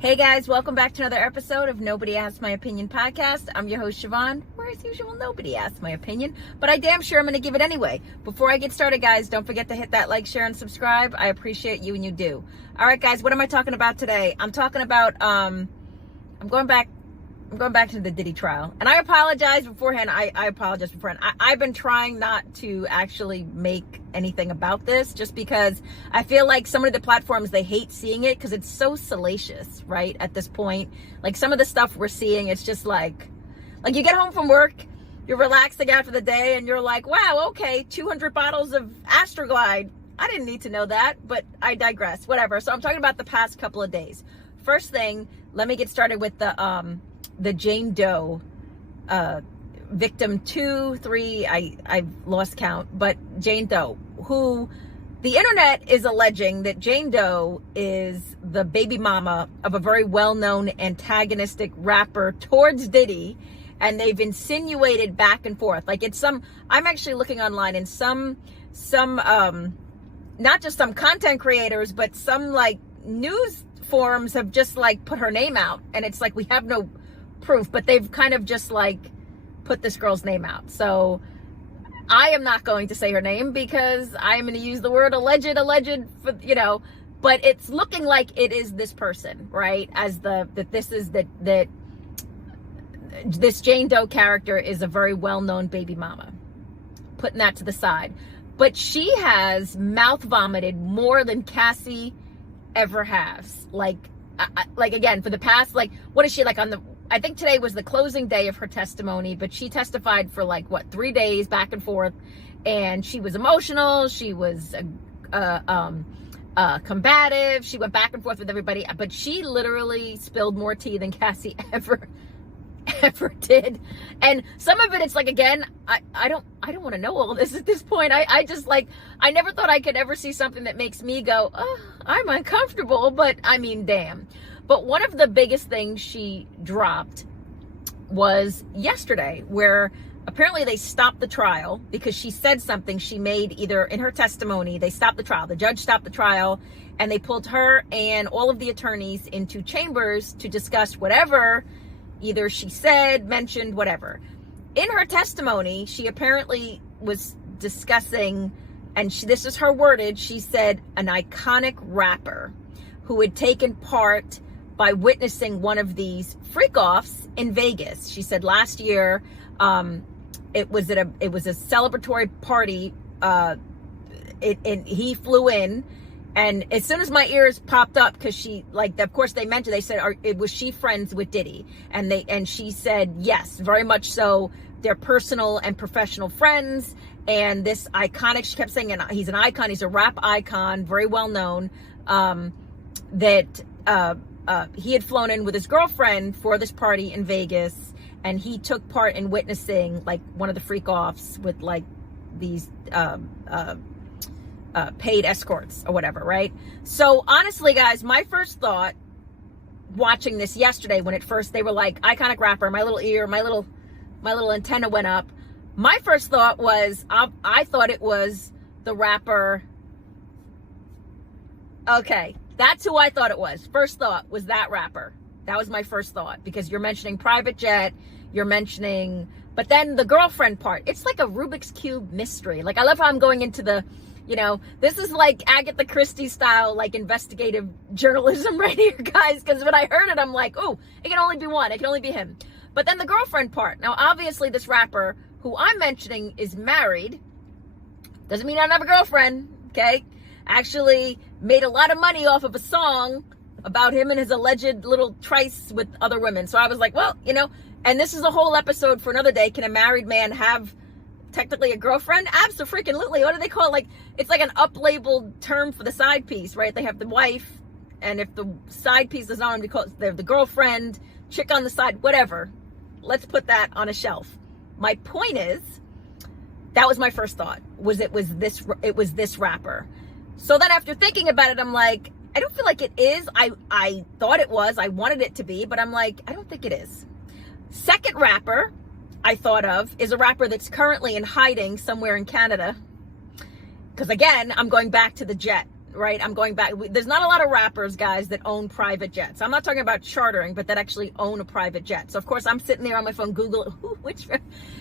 Hey guys, welcome back to another episode of Nobody Asked My Opinion podcast. I'm your host, Siobhan, where as usual, nobody asked my opinion, but I damn sure I'm going to give it anyway. Before I get started, guys, don't forget to hit that like, share, and subscribe. I appreciate you and you do. All right, guys, what am I talking about today? I'm talking about, I'm going back to the DIDDY trial. And I apologize beforehand. I apologize beforehand. I've been trying not to actually make anything about this just because I feel like some of the platforms, they hate seeing it because it's so salacious, right? At this point, like some of the stuff we're seeing, it's just like you get home from work, you're relaxing after the day and you're like, wow, okay, 200 bottles of Astroglide. I didn't need to know that, but I digress, whatever. So I'm talking about the past couple of days. First thing, let me get started with the Jane Doe victim 2, 3, I've lost count, but Jane Doe, who the internet is alleging that Jane Doe is the baby mama of a very well-known antagonistic rapper towards Diddy, and they've insinuated back and forth. Like it's I'm actually looking online and some not just some content creators, but some like news forums have just like put her name out, and it's like we have no proof, but they've kind of just like put this girl's name out. So I am not going to say her name because I'm going to use the word alleged for, but it's looking like it is this person, right? As that this Jane Doe character is a very well-known baby mama. Putting that to the side. But she has mouth vomited more than Cassie ever has. Like again, for the past, like, what is she like I think today was the closing day of her testimony, but she testified for 3 days back and forth, and she was emotional. She was combative. She went back and forth with everybody, but she literally spilled more tea than Cassie ever did. And some of it, it's like, again, I don't want to know all this at this point. I just I never thought I could ever see something that makes me go, oh, I'm uncomfortable, but I mean, damn. But one of the biggest things she dropped was yesterday, where apparently they stopped the trial because she said something she made either in her testimony. They stopped the trial. The judge stopped the trial, and they pulled her and all of the attorneys into chambers to discuss whatever either she said, mentioned, whatever. In her testimony, she apparently was discussing, and this is her wordage, she said an iconic rapper who had taken part by witnessing one of these freak-offs in Vegas. She said last year, it was a celebratory party. He flew in, and as soon as my ears popped up, because she, of course they mentioned, they said, was she friends with Diddy? And she said, yes, very much so. They're personal and professional friends. And this iconic, she kept saying, he's an icon. He's a rap icon, very well known. He had flown in with his girlfriend for this party in Vegas, and he took part in witnessing one of the freak-offs with these paid escorts or whatever, right? So honestly, guys, my first thought watching this yesterday, when they were like, iconic rapper, my little antenna went up. My first thought was, I thought it was the rapper. Okay, that's who I thought it was. First thought was that rapper. That was my first thought, because you're mentioning private jet, but then the girlfriend part, it's like a Rubik's Cube mystery. I love how I'm going into the, this is like Agatha Christie style, investigative journalism right here, guys, because when I heard it, I'm like, oh, it can only be one. It can only be him. But then the girlfriend part. Now, obviously, this rapper who I'm mentioning is married. Doesn't mean I don't have a girlfriend, okay? Actually made a lot of money off of a song about him and his alleged little tryst with other women. So I was like, well, and this is a whole episode for another day. Can a married man have technically a girlfriend? Absolutely. What do they call it? It's like an up-labeled term for the side piece, right? They have the wife, and if the side piece is on, because they're the girlfriend, chick on the side, whatever. Let's put that on a shelf. My point is, that was my first thought, it was this rapper. So then after thinking about it, I'm like, I don't feel like it is. I thought it was. I wanted it to be, but I'm like, I don't think it is. Second rapper I thought of is a rapper that's currently in hiding somewhere in Canada. Because again, I'm going back to the jet. right? I'm going back. There's not a lot of rappers, guys, that own private jets. I'm not talking about chartering, but that actually own a private jet. So, of course, I'm sitting there on my phone, Google, which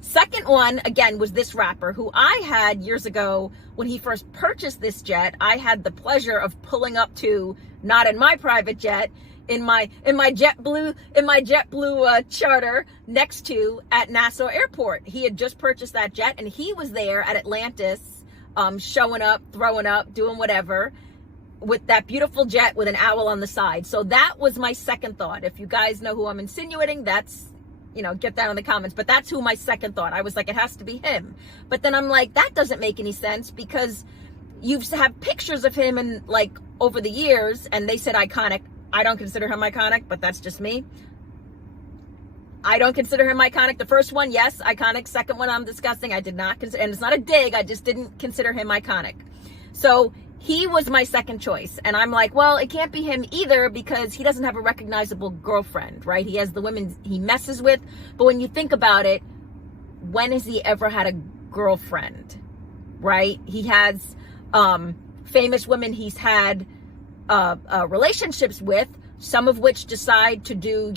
second one, again, was this rapper who I had years ago when he first purchased this jet. I had the pleasure of pulling up to, not in my private jet, in my JetBlue charter next to at Nassau Airport. He had just purchased that jet, and he was there at Atlantis, showing up, throwing up, doing whatever with that beautiful jet with an owl on the side. So that was my second thought. If you guys know who I'm insinuating, that's, get that in the comments. But that's who my second thought. I was like, it has to be him. But then I'm like, that doesn't make any sense because you have pictures of him and like over the years, and they said iconic. I don't consider him iconic, but that's just me. I don't consider him iconic. The first one, yes, iconic. Second one, I'm discussing. I did not consider, and it's not a dig. I just didn't consider him iconic. So he was my second choice. And I'm like, well, it can't be him either because he doesn't have a recognizable girlfriend, right? He has the women he messes with. But when you think about it, when has he ever had a girlfriend, right? He has famous women he's had relationships with, some of which decide to do,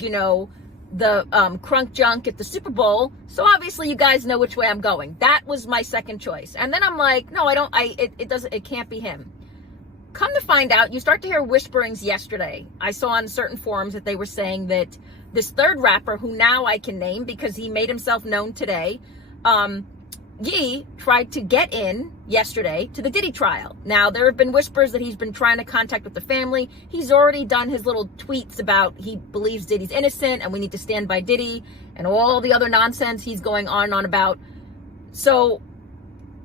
the crunk junk at the Super Bowl. So obviously you guys know which way I'm going. That was my second choice. And then I'm like, no, it can't be him. Come to find out, you start to hear whisperings yesterday. I saw on certain forums that they were saying that this third rapper, who now I can name because he made himself known today, Yee tried to get in yesterday to the Diddy trial. Now, there have been whispers that he's been trying to contact with the family. He's already done his little tweets about he believes Diddy's innocent and we need to stand by Diddy and all the other nonsense he's going on and on about. So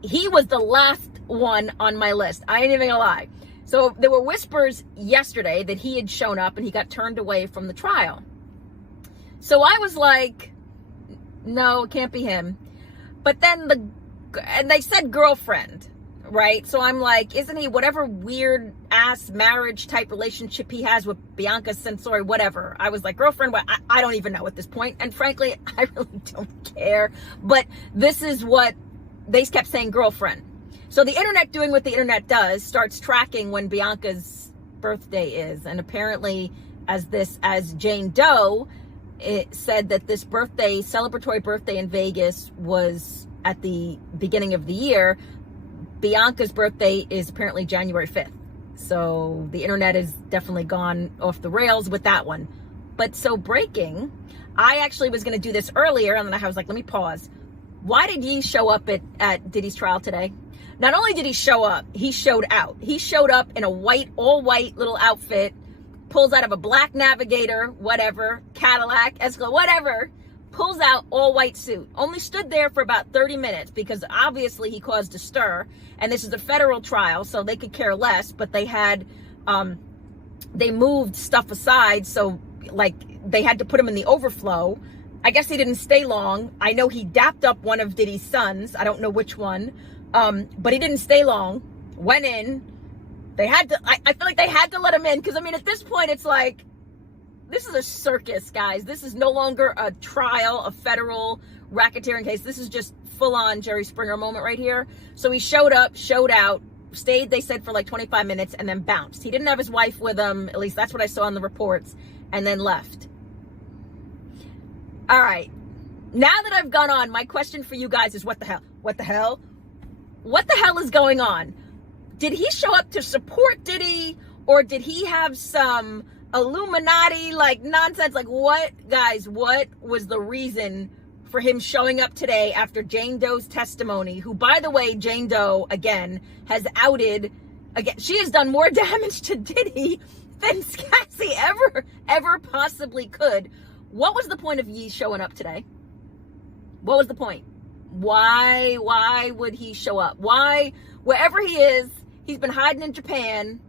he was the last one on my list. I ain't even gonna lie. So there were whispers yesterday that he had shown up and he got turned away from the trial. So I was like, no, it can't be him. But then and they said girlfriend, right? So I'm like, isn't he whatever weird ass marriage type relationship he has with Bianca Censori, whatever. I was like, girlfriend, I don't even know at this point. And frankly, I really don't care. But this is what they kept saying, girlfriend. So the internet doing what the internet does starts tracking when Bianca's birthday is. And apparently as Jane Doe, it said that this celebratory birthday in Vegas was at the beginning of the year. Bianca's birthday is apparently January 5th. So the internet has definitely gone off the rails with that one. But so breaking, I actually was going to do this earlier, and then I was like, let me pause. Why did Yee show up at Diddy's trial today? Not only did he show up, he showed out. He showed up in a all white little outfit, pulls out of a black Navigator, whatever, Cadillac, Escalade, whatever, pulls out all white suit. Only stood there for about 30 minutes because obviously he caused a stir. And this is a federal trial, so they could care less. But they had, they moved stuff aside. So like they had to put him in the overflow. I guess he didn't stay long. I know he dapped up one of Diddy's sons. I don't know which one. But he didn't stay long. Went in. They had to, I feel like they had to let him in because, I mean, at this point, it's like, this is a circus, guys. This is no longer a trial, a federal racketeering case. This is just full-on Jerry Springer moment right here. So he showed up, showed out, stayed, they said, for like 25 minutes and then bounced. He didn't have his wife with him. At least that's what I saw in the reports. And then left. All right. Now that I've gone on, my question for you guys is what the hell? What the hell? What the hell is going on? Did he show up to support Diddy, or did he have some Illuminati like nonsense? Like what, guys, what was the reason for him showing up today after Jane Doe's testimony, who, by the way, Jane Doe, again, has outed, again, she has done more damage to Diddy than Cassie ever possibly could. What was the point of Yee showing up today? What was the point? Why would he show up? Why, wherever he is, he's been hiding in Japan.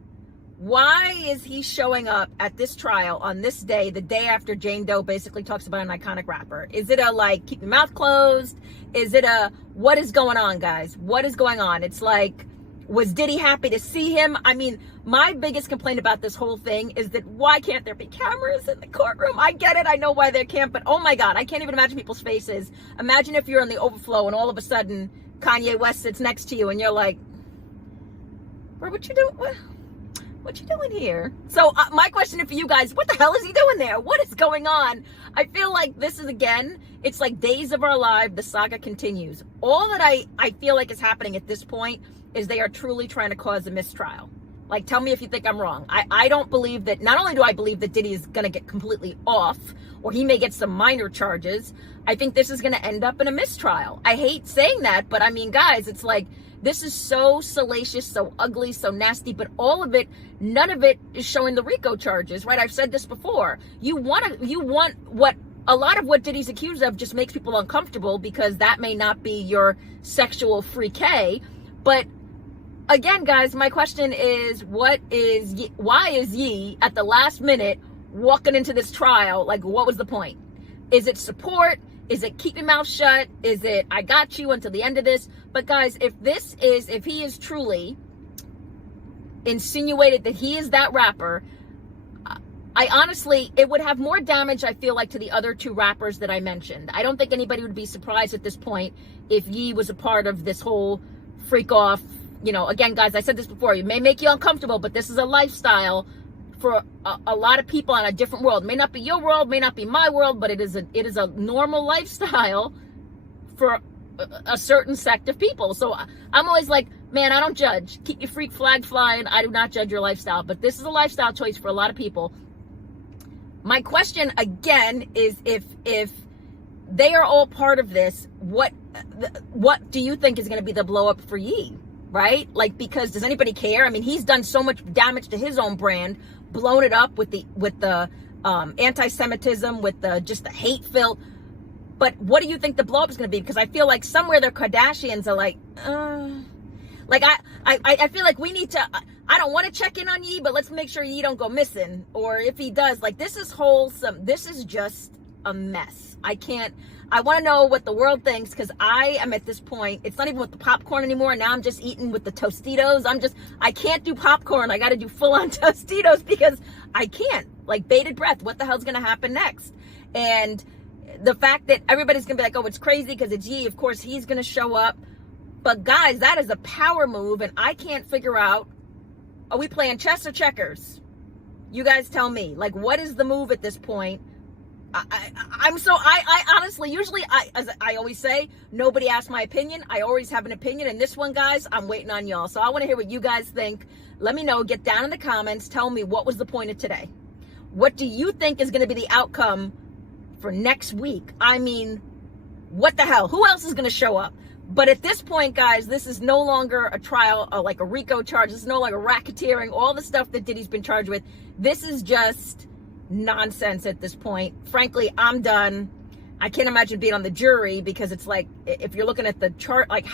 Why is he showing up at this trial on this day, the day after Jane Doe basically talks about an iconic rapper? Is it a, like, keep your mouth closed? Is it a, what is going on, guys? What is going on? It's like, was Diddy happy to see him? I mean, my biggest complaint about this whole thing is that why can't there be cameras in the courtroom? I get it. I know why there can't, but oh my God, I can't even imagine people's faces. Imagine if you're in the overflow and all of a sudden Kanye West sits next to you and you're like, bro, what you doing? what you doing here? So my question for you guys, what the hell is he doing there? What is going on? I feel like this is, again, it's like days of our life. The saga continues. All that I feel like is happening at this point is they are truly trying to cause a mistrial. Like, tell me if you think I'm wrong. I don't believe that, not only do I believe that Diddy is going to get completely off, or he may get some minor charges, I think this is going to end up in a mistrial. I hate saying that, but I mean, guys, it's like, this is so salacious, so ugly, so nasty, but all of it, none of it is showing the RICO charges, right? I've said this before. You want what, a lot of what Diddy's accused of just makes people uncomfortable because that may not be your sexual freak. But again, guys, my question is, why is Ye at the last minute walking into this trial? Like, what was the point? Is it support? Is it keep your mouth shut? Is it, I got you until the end of this? But guys, if he is truly insinuated that he is that rapper, I honestly, it would have more damage, I feel like, to the other two rappers that I mentioned. I don't think anybody would be surprised at this point if Ye was a part of this whole freak-off. You know, again, guys, I said this before, it may make you uncomfortable, but this is a lifestyle for a lot of people on a different world. It may not be your world, may not be my world, but it is a normal lifestyle for a certain sect of people. So I'm always like, man, I don't judge. Keep your freak flag flying. I do not judge your lifestyle, but this is a lifestyle choice for a lot of people. My question again is, if they are all part of this, what do you think is going to be the blow up for Ye? Right? Like, because does anybody care? I mean, he's done so much damage to his own brand, blown it up with the anti-Semitism, with just the hate filled. But what do you think the blow up is going to be? Because I feel like somewhere the Kardashians are like I feel like we need to. I don't want to check in on Ye, but let's make sure Ye don't go missing. Or if he does, like, this is wholesome. This is just a mess. I want to know what the world thinks, because I am at this point, it's not even with the popcorn anymore. Now I'm just eating with the Tostitos. I can't do popcorn. I got to do full on Tostitos because I can't. Like, bated breath. What the hell's going to happen next? And the fact that everybody's going to be like, oh, it's crazy because it's Ye. Of course, he's going to show up. But guys, that is a power move. And I can't figure out, are we playing chess or checkers? You guys tell me. Like, what is the move at this point? I honestly, usually, as I always say, nobody asks my opinion. I always have an opinion. And this one, guys, I'm waiting on y'all. So I want to hear what you guys think. Let me know. Get down in the comments. Tell me, what was the point of today? What do you think is going to be the outcome for next week? I mean, what the hell? Who else is going to show up? But at this point, guys, this is no longer a trial, like a RICO charge. This is no longer racketeering, all the stuff that Diddy's been charged with. This is just nonsense at this point. Frankly, I'm done. I can't imagine being on the jury, because it's like, if you're looking at the chart, like,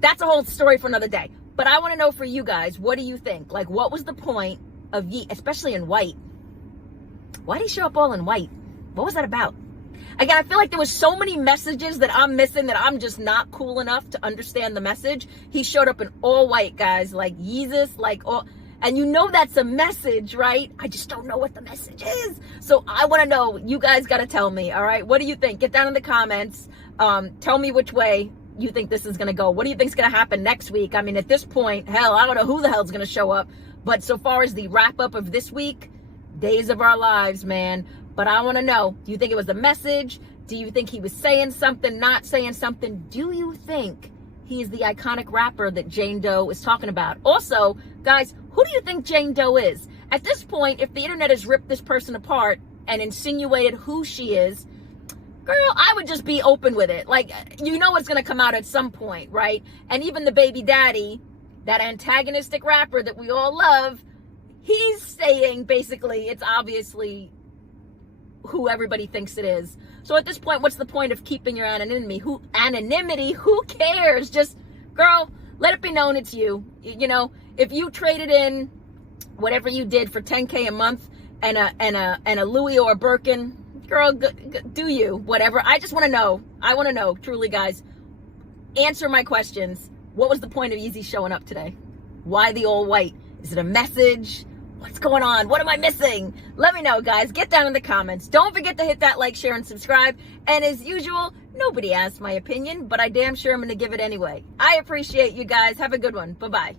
that's a whole story for another day. But I want to know for you guys, what do you think? Like, what was the point of Ye, especially in white? Why did he show up all in white? What was that about? Again, I feel like there was so many messages that I'm missing, that I'm just not cool enough to understand the message. He showed up in all white, guys, like Yeezus, like all. And you know that's a message, right? I just don't know what the message is. So I want to know. You guys got to tell me, all right? What do you think? Get down in the comments. Tell me which way you think this is going to go. What do you think is going to happen next week? I mean, at this point, hell, I don't know who the hell's going to show up. But so far as the wrap-up of this week, days of our lives, man. But I want to know, do you think it was a message? Do you think he was saying something, not saying something? Do you think he is the iconic rapper that Jane Doe is talking about? Also, guys, who do you think Jane Doe is? At this point, if the internet has ripped this person apart and insinuated who she is, girl, I would just be open with it. Like, you know it's going to come out at some point, right? And even the baby daddy, that antagonistic rapper that we all love, he's saying basically it's obviously who everybody thinks it is. So at this point, what's the point of keeping your anonymity? Who cares? Just, girl, let it be known it's you. You know, if you traded in whatever you did for $10K a month and a Louis or a Birkin, girl, do you, whatever. I just want to know. I want to know, truly, guys. Answer my questions. What was the point of Yeezy showing up today? Why the all white? Is it a message? What's going on? What am I missing? Let me know, guys. Get down in the comments. Don't forget to hit that like, share, and subscribe. And as usual, nobody asked my opinion, but I damn sure I'm going to give it anyway. I appreciate you guys. Have a good one. Bye-bye.